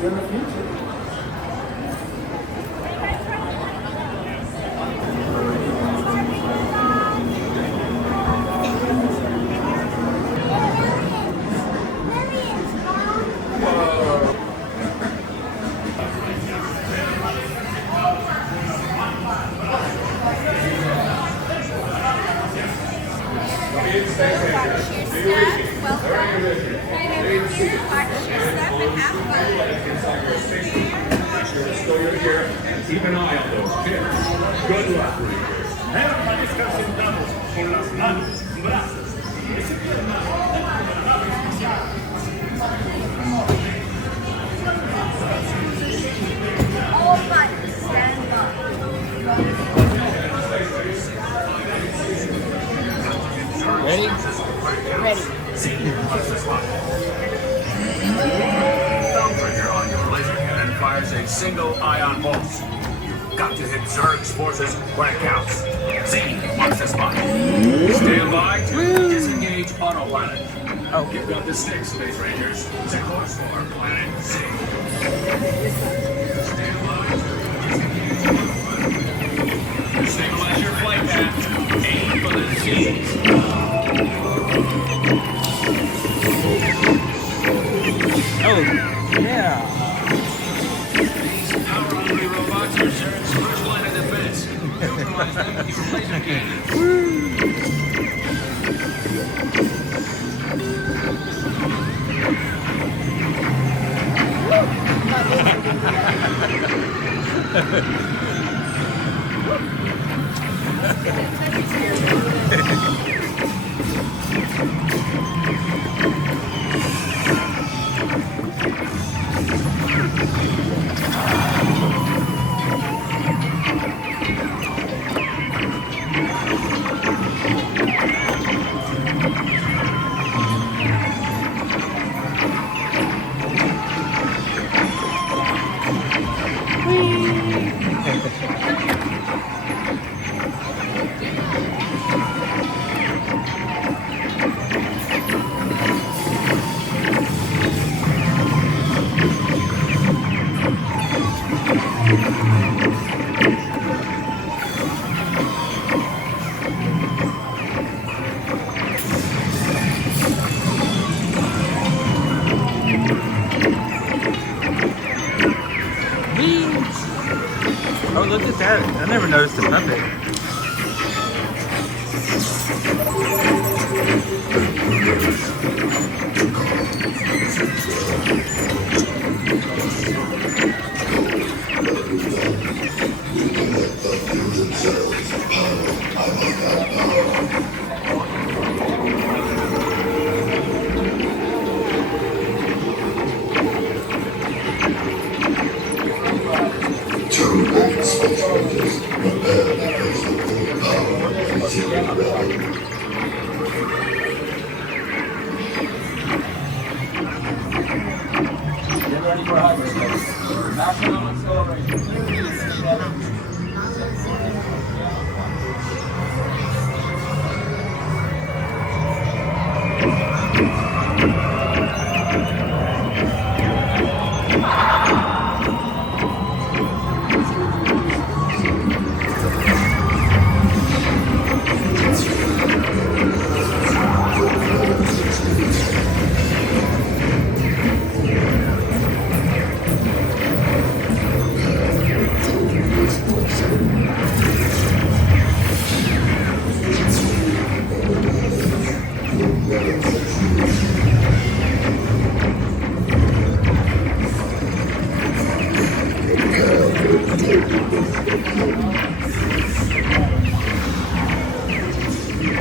with you in the future. Keep an eye on those kids. Good luck, Rangers. Era una discusión doubles con las manos, brazos y ese pierna de la nave espacial. All pilots, stand by. Ready? Ready. Thumb trigger on your laser cannon fires a single ion pulse. You've got to hit Zurg's forces when it counts. Z, watch the spot. Stand by to disengage autopilot. Oh. You've got the stick, Space Rangers. Set course for Planet Z. Stand by to disengage autopilot. Stabilize your flight path. Aim for the Z's. Oh, yeah. These power-hungry robots are Zurg's first line of defense. Neutralize them with your laser cannon. Oh, look at that. I never noticed the puppet. Get ready for hyperspace. Maximum acceleration.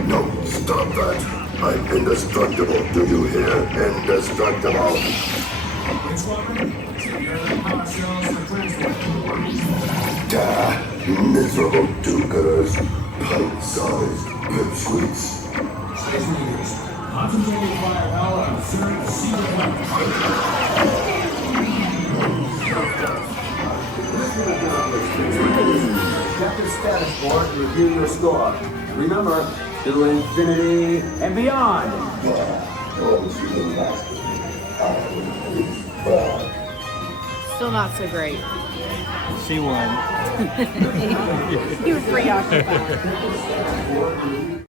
No, stop that. I'm indestructible. Do you hear? Indestructible. Miserable do-gooders. Pint-sized pipsqueaks. Space Rangers, concentrated firepower on Zurg secret weapons. Check your status board and review your score. Remember, to infinity and beyond. Still not so great. She won. You were preoccupied.